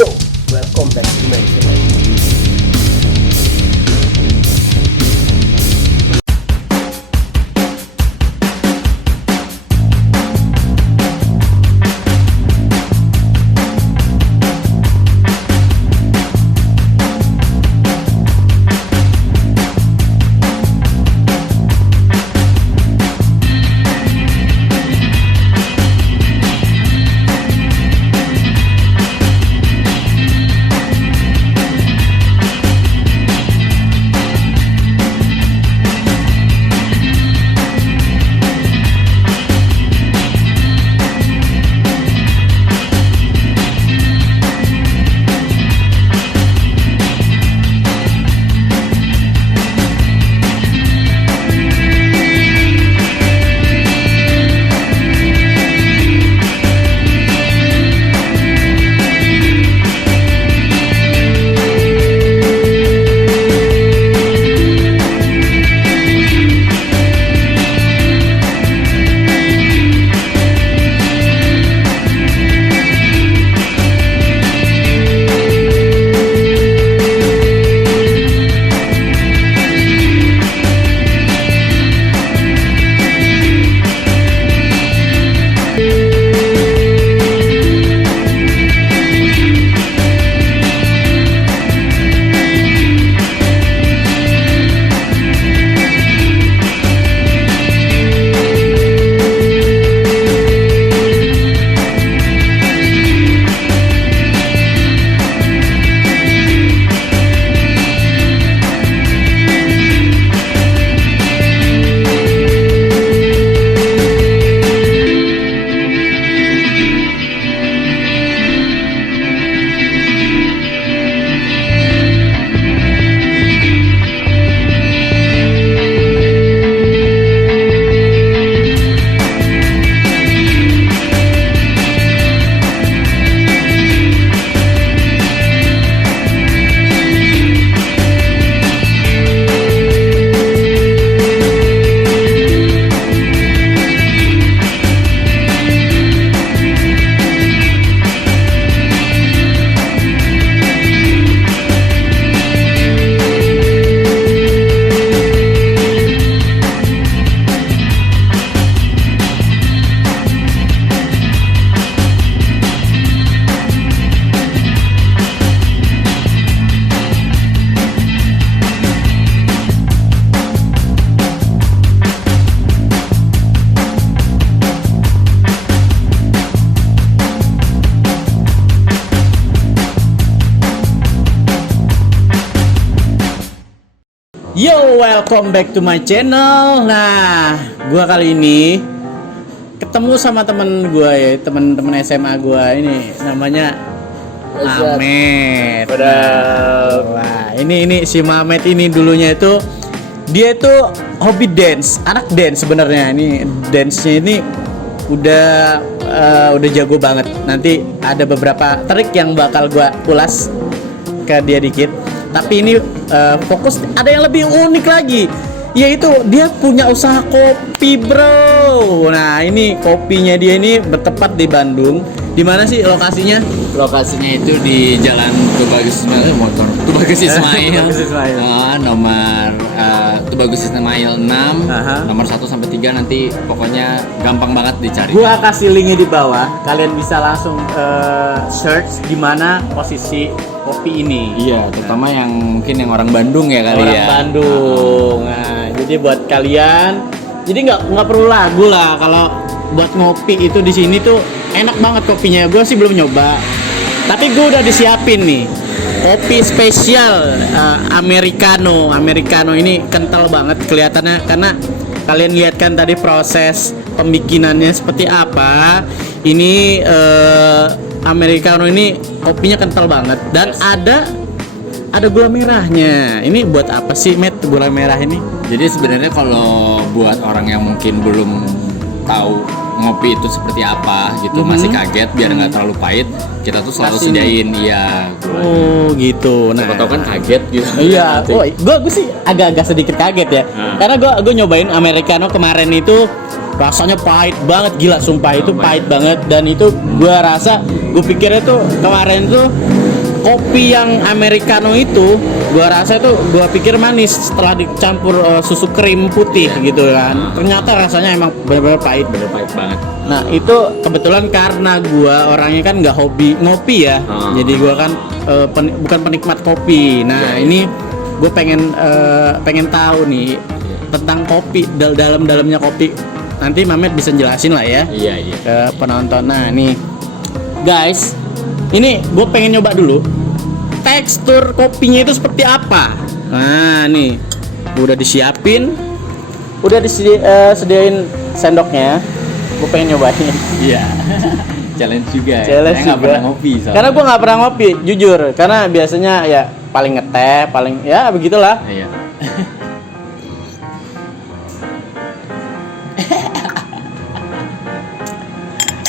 Yo, welcome back to my channel. Yo, welcome back to my channel. Nah, gua kali ini ketemu sama temen gua ya, temen-temen SMA gua ini namanya Mamet. Wah, ini si Mamet ini dulunya itu dia itu hobi dance, anak dance sebenarnya. Ini dance-nya ini udah jago banget. Nanti ada beberapa trik yang bakal gua ulas ke dia dikit. Tapi ini fokus ada yang lebih unik lagi, yaitu dia punya usaha kopi, bro. Nah, ini kopinya dia ini bertempat di Bandung. Di mana sih lokasinya? Lokasinya itu di Jalan Tubagus Ismail, Tubagus Ismail. Nomor Tubagus Ismail 6, nomor 1 sampai 3, nanti pokoknya gampang banget dicari. Gua kasih linknya di bawah. Kalian bisa langsung search di mana posisi kopi ini. Iya, terutama yang mungkin yang orang Bandung ya kali orang ya. Bandung. Nah, jadi buat kalian, jadi nggak perlu lagu lah kalau buat ngopi itu di sini tuh enak banget kopinya. Gue sih belum nyoba, tapi gue udah disiapin nih kopi spesial americano. Americano ini kental banget kelihatannya karena kalian lihat kan tadi proses pembikinannya seperti apa. Ini americano ini kopinya kental banget dan ada gula merahnya. Ini buat apa sih, Matt, gula merah ini? Jadi sebenarnya kalau buat orang yang mungkin belum tahu ngopi itu seperti apa gitu, masih kaget biar nggak terlalu pahit, kita tuh selalu sediain gulanya. Oh gitu. Nah, Siapa tahu kan kaget gitu. Iya, gue sih agak sedikit kaget ya. Karena gue nyobain americano kemarin itu rasanya pahit banget, gila sumpah itu pahit banget. Dan itu gue rasa, gue pikirnya tuh kemarin tuh kopi yang americano itu gua rasa itu gua pikir manis setelah dicampur susu krim putih gitu kan. Ternyata rasanya emang benar-benar pahit. Bener pahit banget. Nah itu kebetulan karena gua orangnya kan nggak hobi ngopi ya, jadi gua kan bukan penikmat kopi. Nah ini gue pengen tahu nih tentang kopi, dalam-dalamnya kopi. Nanti Mamet bisa jelasin lah ya ke penonton. Nah nih guys, ini gue pengen nyoba dulu tekstur kopinya itu seperti apa. Nah nih udah disiapin, udah disediain sendoknya. Gue pengen nyobain. Iya. Challenge juga. Challenge Saya nggak juga. pernah ngopi. Soalnya. Karena gue nggak pernah ngopi, jujur. Karena biasanya ya paling ngeteh, paling ya begitulah. Iya.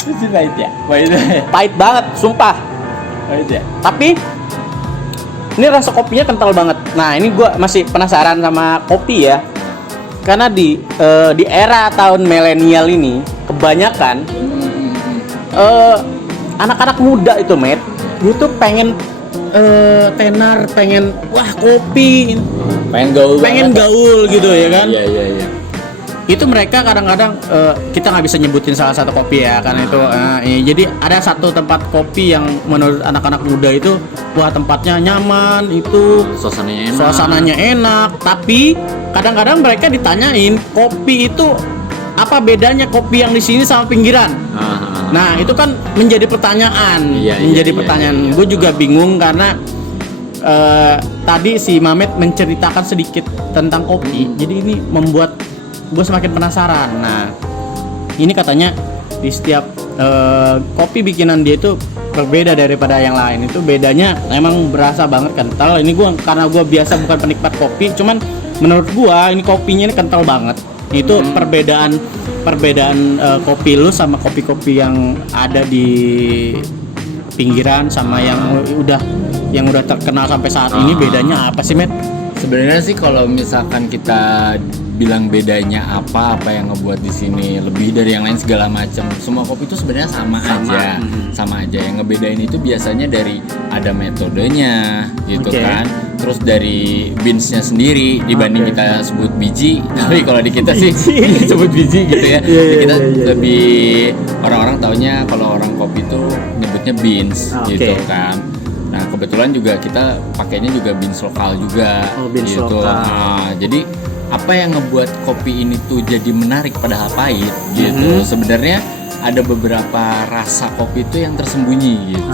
Itu pahit ya? Pahit banget, sumpah. Pahit ya? Tapi ini rasa kopinya kental banget. Nah ini gue masih penasaran sama kopi ya. Karena di era tahun milenial ini kebanyakan anak-anak muda itu, Matt, gue tuh pengen tenar, pengen wah kopi, pengen gaul gitu ya kan. Iya. Itu mereka kadang-kadang kita nggak bisa nyebutin salah satu kopi ya karena itu jadi ada satu tempat kopi yang menurut anak-anak muda itu wah tempatnya nyaman, itu suasananya enak, tapi kadang-kadang mereka ditanyain kopi itu apa bedanya kopi yang di sini sama pinggiran. Nah itu kan menjadi pertanyaan, pertanyaan. Gue juga bingung karena tadi si Mamet menceritakan sedikit tentang kopi, jadi ini membuat gue semakin penasaran. Nah ini katanya di setiap kopi bikinan dia itu berbeda daripada yang lain. Itu bedanya emang berasa banget kental. Ini karena gue biasa bukan penikmat kopi, cuman menurut gue ini kopinya ini kental banget. Itu perbedaan kopi lu sama kopi-kopi yang ada di pinggiran sama yang udah terkenal sampai saat ini, bedanya apa sih, Met? Sebenarnya sih kalau misalkan kita bilang bedanya apa yang ngebuat di sini lebih dari yang lain segala macam, semua kopi itu sebenarnya sama aja. Yang ngebedain itu biasanya dari ada metodenya gitu kan, terus dari beansnya sendiri dibanding kita sebut biji. Tapi kalau di kita sih sebut biji gitu ya. Kita lebih orang-orang taunya kalau orang kopi itu nyebutnya beans gitu kan. Nah kebetulan juga kita pakainya juga beans lokal juga gitu. Nah, jadi apa yang ngebuat kopi ini tuh jadi menarik padahal pahit gitu. Sebenarnya ada beberapa rasa kopi itu yang tersembunyi gitu.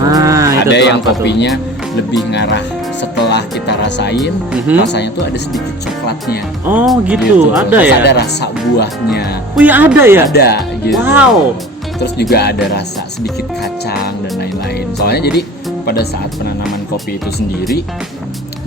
Ada yang kopinya lebih ngarah setelah kita rasain, rasanya tuh ada sedikit coklatnya. Oh gitu. Ada terus ya? ada rasa buahnya. Oh iya ada ya? Ada gitu. Wow. Terus juga ada rasa sedikit kacang dan lain-lain. Soalnya jadi pada saat penanaman kopi itu sendiri,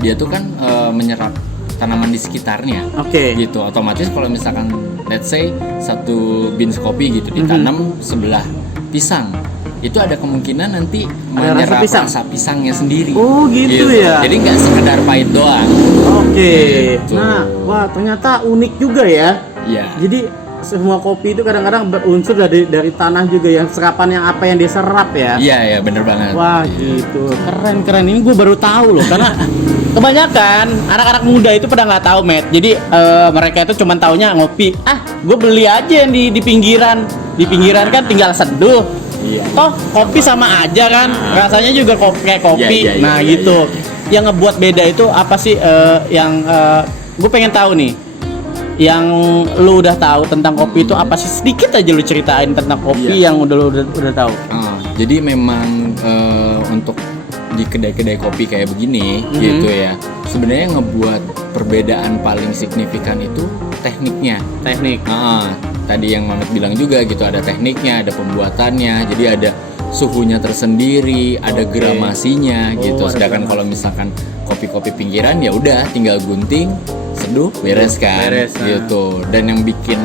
dia tuh kan menyerap tanaman di sekitarnya. Gitu. Otomatis kalau misalkan let's say satu beans kopi gitu ditanam sebelah pisang, itu ada kemungkinan nanti menyerap rasa pisangnya sendiri. Oh gitu ya. Jadi nggak sekedar pahit doang. Gitu. Nah, wah ternyata unik juga ya. Iya. Jadi semua kopi itu kadang-kadang berunsur dari tanah juga, yang serapan yang apa yang diserap ya. Iya bener banget. Wah gitu, keren. Ini gue baru tahu loh, karena kebanyakan anak-anak muda itu pada nggak tahu, Matt. Jadi mereka itu cuma taunya ngopi. Gue beli aja yang di pinggiran. Di pinggiran kan tinggal seduh. Iya. Toh kopi sama aja kan, rasanya juga kayak kopi. Iya, gitu. Yang ngebuat beda itu apa sih? Yang gue pengen tahu nih. Yang lu udah tahu tentang kopi itu apa sih? Sedikit aja lu ceritain tentang kopi yang udah tahu. Jadi memang untuk di kedai-kedai kopi kayak begini gitu ya, sebenarnya ngebuat perbedaan paling signifikan itu tekniknya. Tadi yang Mamet bilang juga gitu, ada tekniknya, ada pembuatannya, jadi ada suhunya tersendiri, ada gramasinya gitu. Sedangkan kalau misalkan kopi-kopi pinggiran ya udah tinggal gunting, seduh, beres kan. Gitu. Dan yang bikin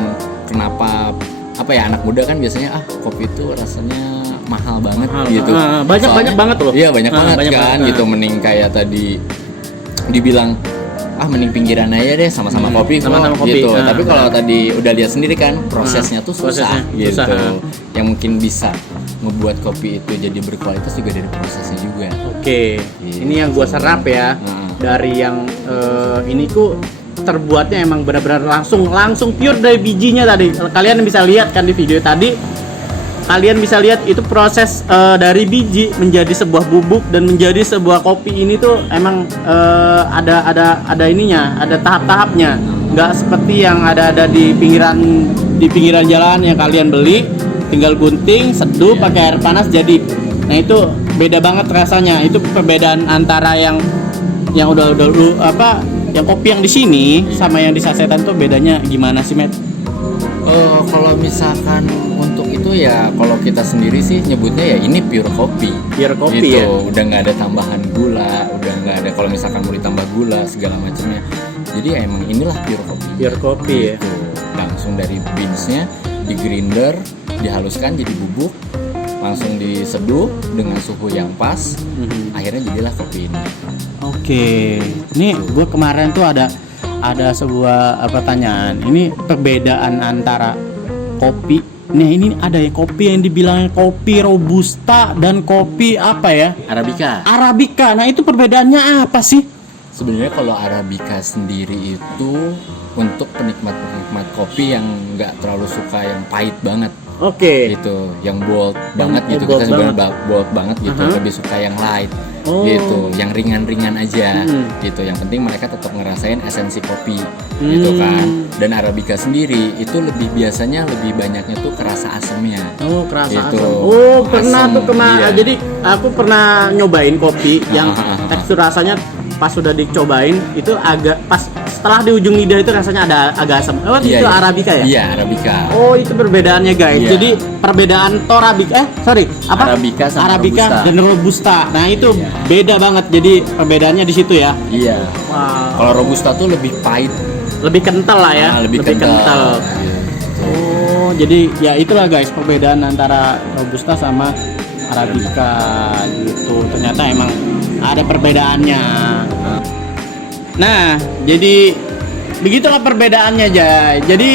kenapa anak muda kan biasanya kopi itu rasanya mahal banget gitu. Banyak banget loh. Iya, banyak banget kan gitu. Mending kayak tadi dibilang mending pinggiran aja deh, sama-sama kopi gitu. Tapi kalau tadi udah lihat sendiri kan prosesnya tuh susah gitu. Yang mungkin bisa ngebuat kopi itu jadi berkualitas juga dari prosesnya juga. Oke. Ini yang gua serap ya. Dari yang ini ku terbuatnya emang benar-benar langsung pure dari bijinya tadi. Kalian bisa lihat kan di video tadi. Kalian bisa lihat itu proses dari biji menjadi sebuah bubuk dan menjadi sebuah kopi ini tuh emang ada ininya, ada tahap-tahapnya. Nggak seperti yang ada di pinggiran jalan yang kalian beli, tinggal gunting, seduh pakai air panas jadi. Nah itu beda banget rasanya. Itu perbedaan antara yang udah yang kopi yang di sini sama yang di sasetan tuh bedanya gimana sih, Matt? Kalau misalkan untuk itu ya, kalau kita sendiri sih nyebutnya ya ini pure kopi. Pure kopi gitu. ya. Udah nggak ada tambahan gula, udah nggak ada kalau misalkan mau ditambah gula segala macamnya. Jadi ya emang inilah pure kopi. Pure kopi gitu. Langsung dari beansnya di grinder, dihaluskan jadi bubuk, langsung diseduh dengan suhu yang pas. Akhirnya jadilah kopi ini. Oke. Nih gue kemarin tuh ada sebuah pertanyaan. Ini perbedaan antara kopi. Nah ini ada ya kopi yang dibilang kopi robusta dan kopi apa ya? Arabica. Nah itu perbedaannya apa sih? Sebenarnya kalau Arabica sendiri itu untuk penikmat kopi yang nggak terlalu suka yang pahit banget. Oke. Gitu, yang bold banget gitu. Kita sebenarnya bold banget gitu. Lebih suka yang light. Gitu, yang ringan-ringan aja. Gitu. Yang penting mereka tetap ngerasain esensi kopi. Gitu kan. Dan Arabica sendiri itu biasanya lebih banyaknya tuh kerasa asamnya. Oh, kerasa gitu. asam. Pernah asam, tuh iya. Jadi aku pernah nyobain kopi yang tekstur rasanya pas sudah dicobain itu agak pas setelah di ujung lidah itu rasanya ada agak asam. Itu Arabica ya? Iya, Arabica. Oh, itu perbedaannya guys. Iya. Jadi perbedaan Arabica sama Robusta. dan Robusta. Nah, itu beda banget. Jadi perbedaannya di situ ya. Iya. Wow. Kalau Robusta tuh lebih pahit, Lebih kental lah ya. lebih kental. Oh, jadi ya itulah guys perbedaan antara Robusta sama Arabica gitu. Ternyata emang ada perbedaannya. Nah, jadi begitulah perbedaannya, Jay. Jadi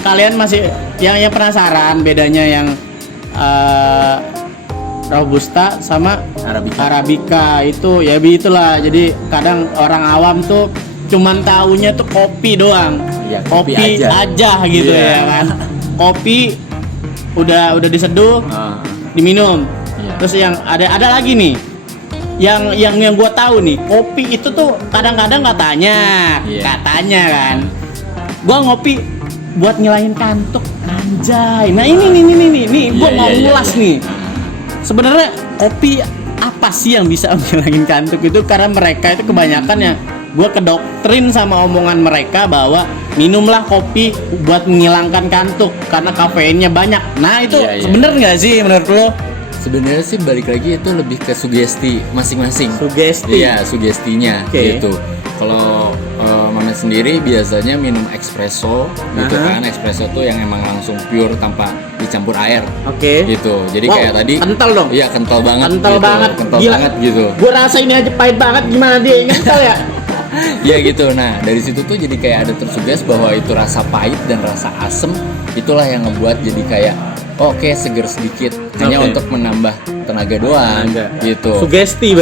kalian masih yang penasaran bedanya yang Robusta sama Arabica itu ya begitulah. Jadi kadang orang awam tuh cuman taunya tuh kopi doang. Iya, kopi aja gitu ya kan. Kopi udah diseduh, diminum. Terus yang ada lagi nih. Yang gua tahu nih, kopi itu tuh kadang-kadang katanya kan. Gua ngopi buat ngilangin kantuk, anjay. Nah, ini gua mau ngulas nih. Sebenarnya kopi apa sih yang bisa ngilangin kantuk itu, karena mereka itu kebanyakan ya gua kedoktrin sama omongan mereka bahwa minumlah kopi buat menghilangkan kantuk karena kafeinnya banyak. Nah, itu bener nggak sih menurut lo? Sebenarnya sih balik lagi itu lebih ke sugesti masing-masing. Iya, sugestinya gitu. Kalau Mamet sendiri biasanya minum espresso gitu kan. Espresso tuh yang emang langsung pure tanpa dicampur air. Gitu. Jadi kayak tadi kental dong. Iya, kental banget. Kental banget gitu. Gua rasa ini aja pahit banget, gimana dia yang kental ya? Iya gitu. Nah, dari situ tuh jadi kayak ada tersugesti bahwa itu rasa pahit dan rasa asem itulah yang ngebuat jadi kayak oke, seger sedikit hanya untuk menambah tenaga doang gitu. Sugesti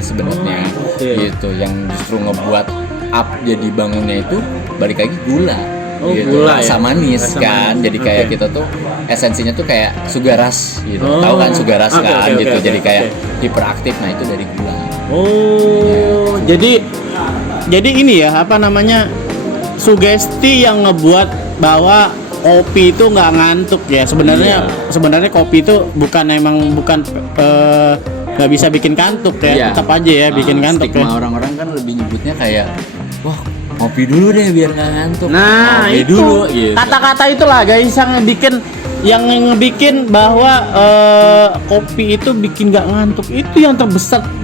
sebenarnya gitu yang justru ngebuat up jadi bangunnya itu balik lagi gula. Gitu. Gula, rasa manis kan. Jadi kayak kita tuh esensinya tuh kayak sugaras gitu. Tahu kan sugaras kan gitu. Jadi kayak hiperaktif. Nah, itu dari gula. Jadi ini ya apa namanya, sugesti yang ngebuat bahwa kopi itu nggak ngantuk ya. Sebenarnya kopi itu bukan nggak bisa bikin kantuk ya. Tetap aja ya bikin kantuk. Stigma orang-orang kan lebih nyebutnya kayak wah, ngopi dulu deh biar nggak ngantuk. Nah, ngopi itu dulu, gitu. Kata-kata itulah guys yang ngebikin bahwa kopi itu bikin nggak ngantuk, itu yang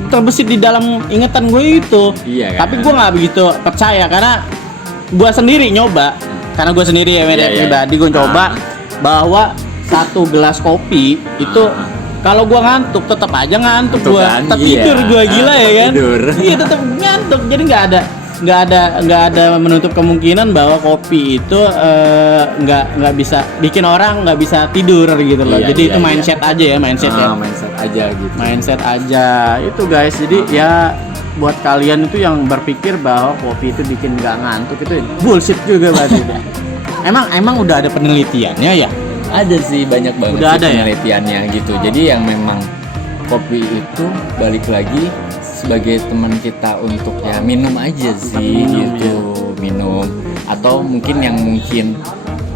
terbesit di dalam ingatan gue itu. Iya, kan? Tapi gue nggak begitu percaya karena gue sendiri nyoba. Karena gue sendiri ya pribadi gue coba bahwa 1 gelas kopi itu kalau gue ngantuk tetap aja ngantuk gue, kan? tidur gue gila ya kan? Tidur. Iya, tetap ngantuk, jadi nggak ada nggak ada menutup kemungkinan bahwa kopi itu nggak bisa bikin orang nggak bisa tidur gitu loh. Iya, Jadi iya, itu mindset aja ya, mindset ya. Mindset aja gitu. Mindset aja itu guys. Jadi ya buat kalian itu yang berpikir bahwa kopi itu bikin nggak ngantuk itu bullshit juga berarti. Emang udah ada penelitiannya ya? Ada sih, banyak banget Udah sih ada ya? penelitiannya gitu. Jadi yang memang kopi itu balik lagi sebagai teman kita untuk ya minum aja sih gitu, minum. Atau mungkin yang mungkin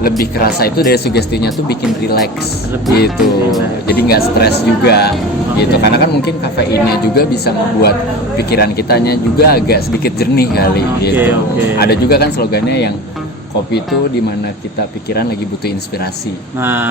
lebih kerasa itu dari sugestinya tuh bikin relax gitu. Jadi nggak stres juga gitu. Karena kan mungkin kafeinnya juga bisa membuat pikiran kitanya juga agak sedikit jernih kali gitu. Ada juga kan slogannya yang kopi itu dimana kita pikiran lagi butuh inspirasi. Nah,